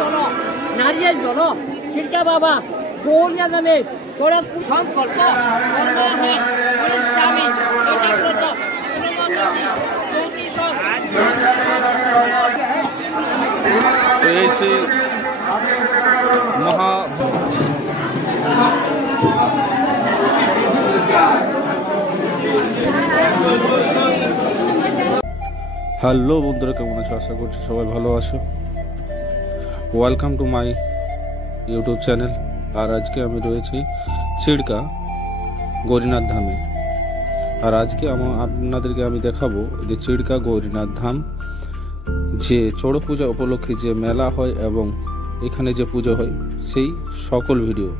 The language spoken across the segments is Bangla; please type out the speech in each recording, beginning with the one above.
জল নারিয়েল জল চিল্কা বাবা গৌরিয়া নামে চড়ক পুষণ কল্প স্বামী একাগ্রত तो ऐसे महा হ্যালো বন্ধুরা, কেমন আছো? আশা করছি সবাই ভালো আছো। Welcome to my YouTube channel. আর আজকে আমি রয়েছি চিড়কা গৌরীনাথ ধামে। আর আজকে আপনাদেরকে আমি দেখাবো যে চিড়কা গৌরীনাথ ধাম যে চড়ক পূজা উপলক্ষে যে মেলা হয় এবং এখানে যে পুজো হয় সেই সকল ভিডিও।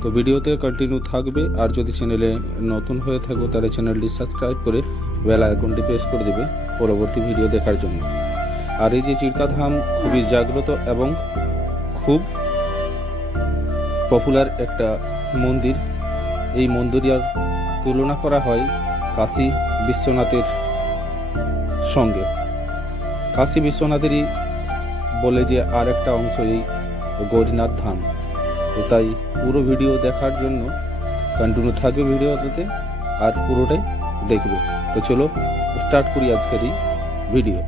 তো ভিডিওতে কন্টিনিউ থাকবে। আর যদি চ্যানেলে নতুন হয়ে থাকো তাহলে চ্যানেলটি সাবস্ক্রাইব করে বেল আইকনটি প্রেস করে দেবে পরবর্তী ভিডিও দেখার জন্য। আর এই যে চিড়কা ধাম খুবই জাগ্রত এবং খুব পপুলার একটা মন্দির। এই মন্দিরের তুলনা করা হয় কাশী বিশ্বনাথের সঙ্গে। কাশী বিশ্বনাথেরই বলে যে আর একটা অংশ এই গৌরীনাথ ধাম। তো তাই পুরো ভিডিও দেখার জন্য কন্টিনিউ থাকবে ভিডিওতে আর পুরোটাই দেখবে। তো চলো স্টার্ট করি আজকের এই ভিডিও।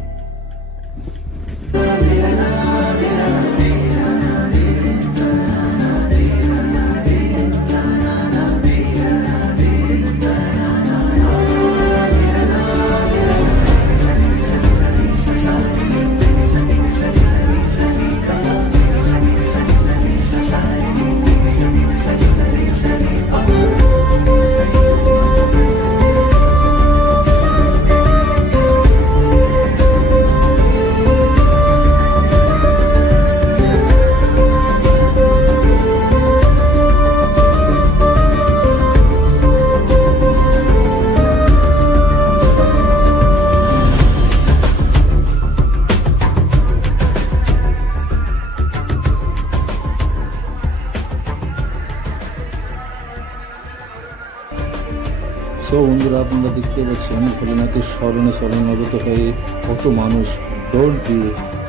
সো বন্ধুরা, আপনারা দেখতে পাচ্ছেন ভোলেনাথের স্মরণে স্মরণাগত হয়ে কত মানুষ দৌড় দিয়ে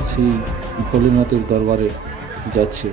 সেই ভোলেনাথের দরবারে যাচ্ছে।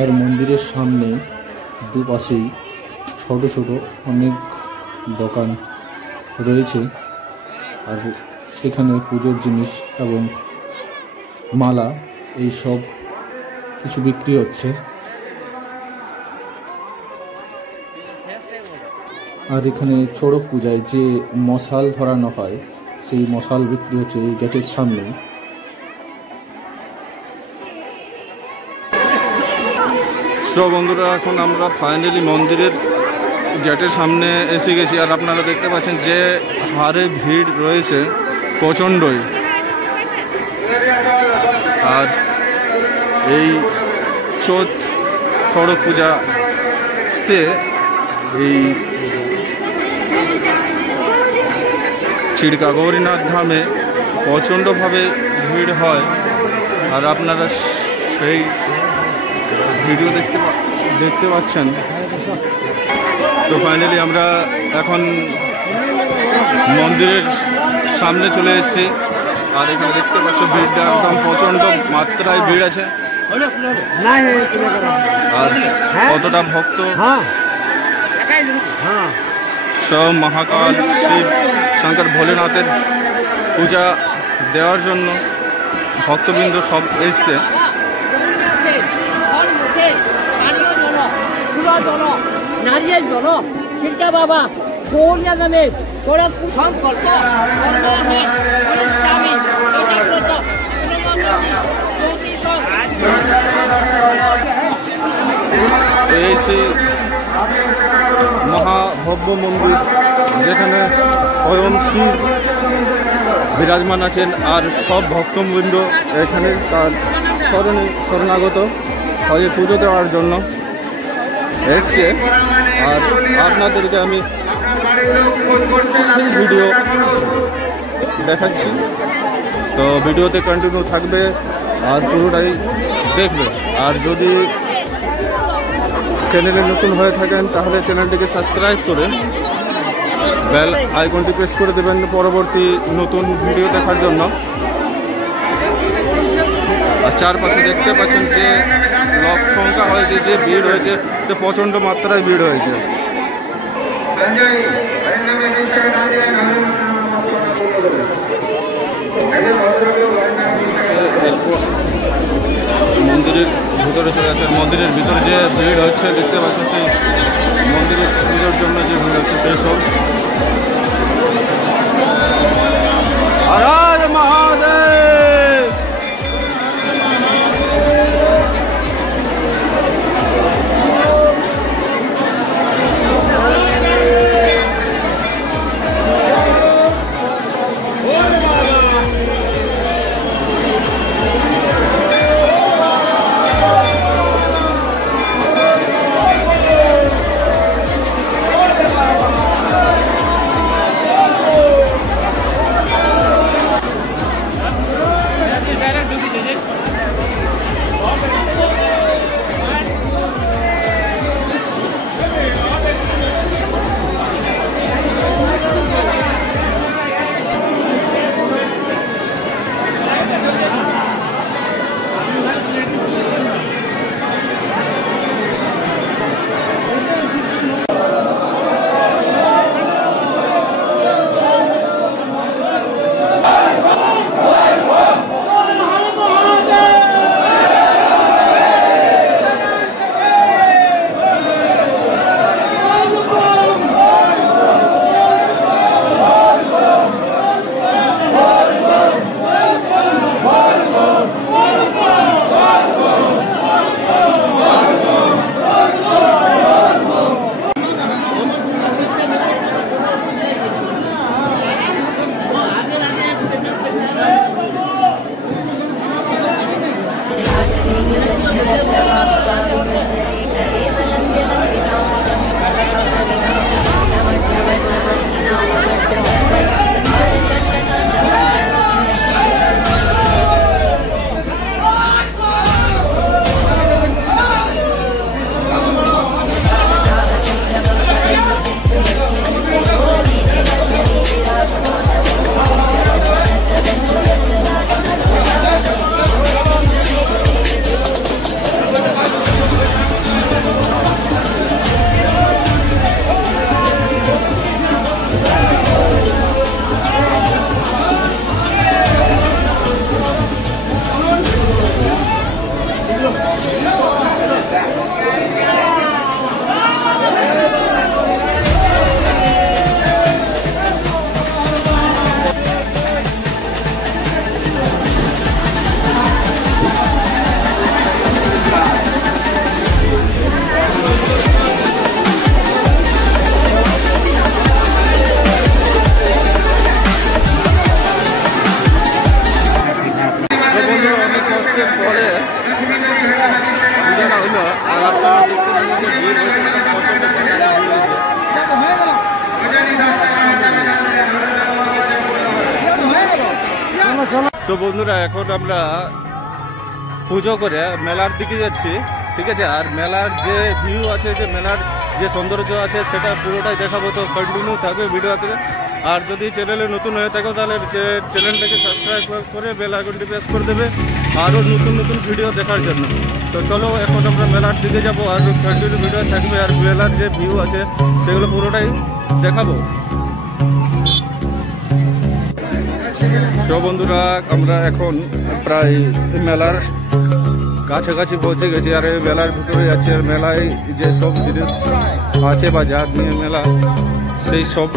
আর মন্দিরের সামনে দুপাশেই ছোট ছোট অনেক দোকান রয়েছে। আর সেখানে পুজোর জিনিস এবং মালা এই সব কিছু বিক্রি হচ্ছে। আর এখানে চড়ক পূজায় যে মশাল ধরানো হয় সেই মশাল বিক্রি হচ্ছে এই গেটের সামনে। সো বন্ধুরা, এখন আমরা ফাইনালি মন্দিরের গেটের সামনে এসে গেছি। আর আপনারা দেখতে পাচ্ছেন যে হারে ভিড় রয়েছে প্রচণ্ডই। আর এই চড়ক পূজাতে এই চিড়কা গৌরীনাথ ধামে প্রচণ্ডভাবে ভিড় হয়। আর আপনারা সেই ভিডিও দেখতে পাচ্ছেন। তো ফাইনালি আমরা এখন মন্দিরের সামনে চলে এসেছি। আর এখানে দেখতে পাচ্ছ ভিড়টা একদম প্রচণ্ড মাত্রায় ভিড় আছে। আর কতটা ভক্ত সব মহাকাল শিব শঙ্কর ভোলেনাথের পূজা দেওয়ার জন্য ভক্তবৃন্দ সব এসছে। নারিয়েল জল খিলকা বাবা গৌরিয়া নামে শরৎপুর সংকল্প স্বামী এই সেই মহাভব্য মন্দির যেখানে স্বয়ং শিব বিরাজমান আছেন আর সব ভক্তবৃন্দ এখানে তার শরণাগত হয়ে পুজো দেওয়ার জন্য এসছে। আর আপনাদেরকে আমি সেই ভিডিও দেখাচ্ছি, তো ভিডিওতে কন্টিনিউ থাকবে আর পুরোটাই দেখবে। আর যদি চ্যানেলে নতুন হয়ে থাকেন তাহলে চ্যানেলটিকে সাবস্ক্রাইব করে বেল আইকনটি প্রেস করে দেবেন পরবর্তী নতুন ভিডিও দেখার জন্য। আর চারপাশে দেখতে পাচ্ছেন যে লোক সংখ্যা হয়েছে, যে ভিড় হয়েছে, যে প্রচণ্ড মাত্রায় ভিড় হয়েছে। মন্দিরের ভিতরে চলে যাচ্ছে, মন্দিরের ভিতরে যে ভিড় হচ্ছে দেখতে পাচ্ছেন, সেই মন্দিরের পুজোর জন্য যে ভিড় হচ্ছে সেই সব। হর হর মহাদেব। তো বন্ধুরা এখন আমরা পুজো করে মেলার দিকে যাচ্ছি, ঠিক আছে। আর মেলার যে ভিউ আছে, যে মেলার যে সৌন্দর্য আছে সেটা পুরোটাই দেখাবো, তো কন্টিনিউ থাকবে ভিডিওতে। আর যদি চ্যানেলে নতুন হয়ে থাকো তাহলে চ্যানেলটাকে সাবস্ক্রাইব করে বেল আইকনটি প্রেস করে দেবে আরও নতুন নতুন ভিডিও দেখার জন্য। তো চলো এখন আমরা মেলার দিকে যাবো, আর কন্টিনিউ ভিডিও থাকবে, আর মেলার যে ভিউ আছে সেগুলো পুরোটাই দেখাবো। সব বন্ধুরা আমরা এখন প্রায় মেলার কাছাকাছি পৌঁছে গেছি, আর এই মেলার ভিতরে আছে। আর মেলায় যে সব জিনিস আছে বা যা নিয়ে মেলা, সেই সব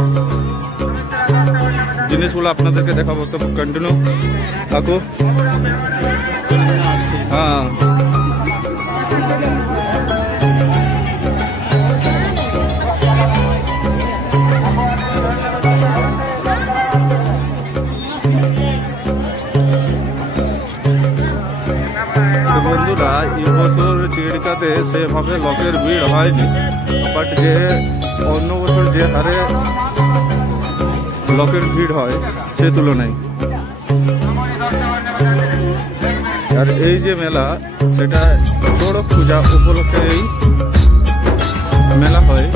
জিনিসগুলো আপনাদেরকে দেখাবো। তো কন্টিনিউ থাকো। হ্যাঁ বন্ধুরা, এবছর চিড়িকাতে সেভাবে লোকের ভিড় হয়নি, বাট যে অন্য বছর যে হারে লোকের ভিড় হয় সে তুলনায়। আর এই যে মেলা, সেটা চড়ক পূজা উপলক্ষে এই মেলা হয়।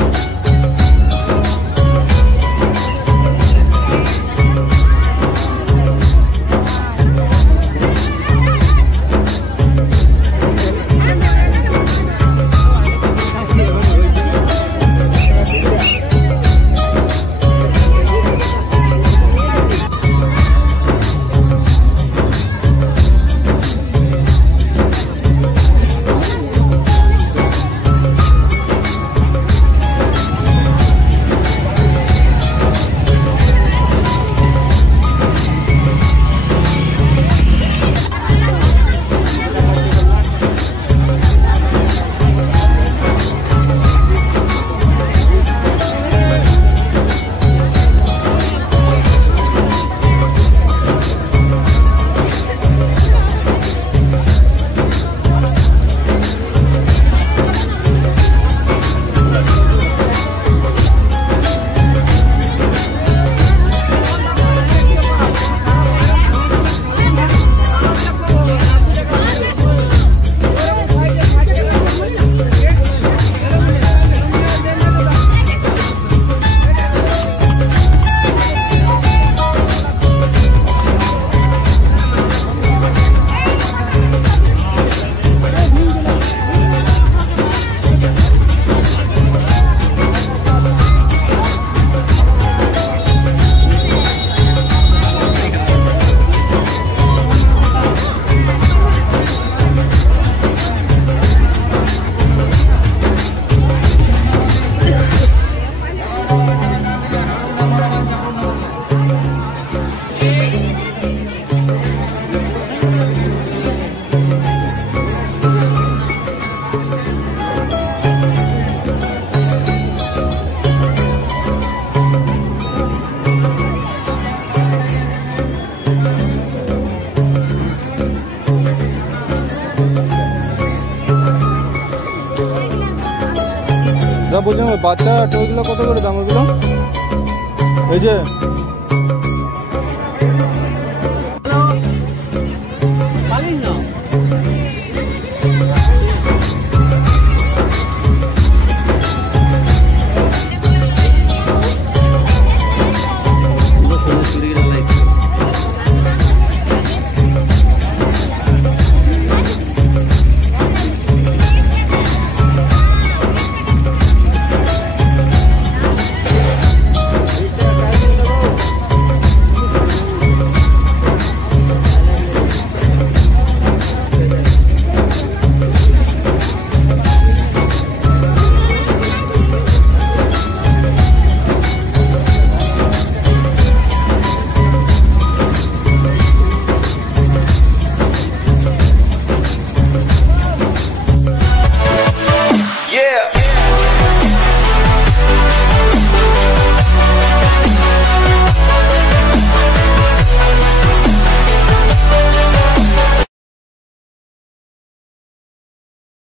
বলছিলাম বাচ্চা টয়গুলো কত করে দাম? ওগুলো এই যে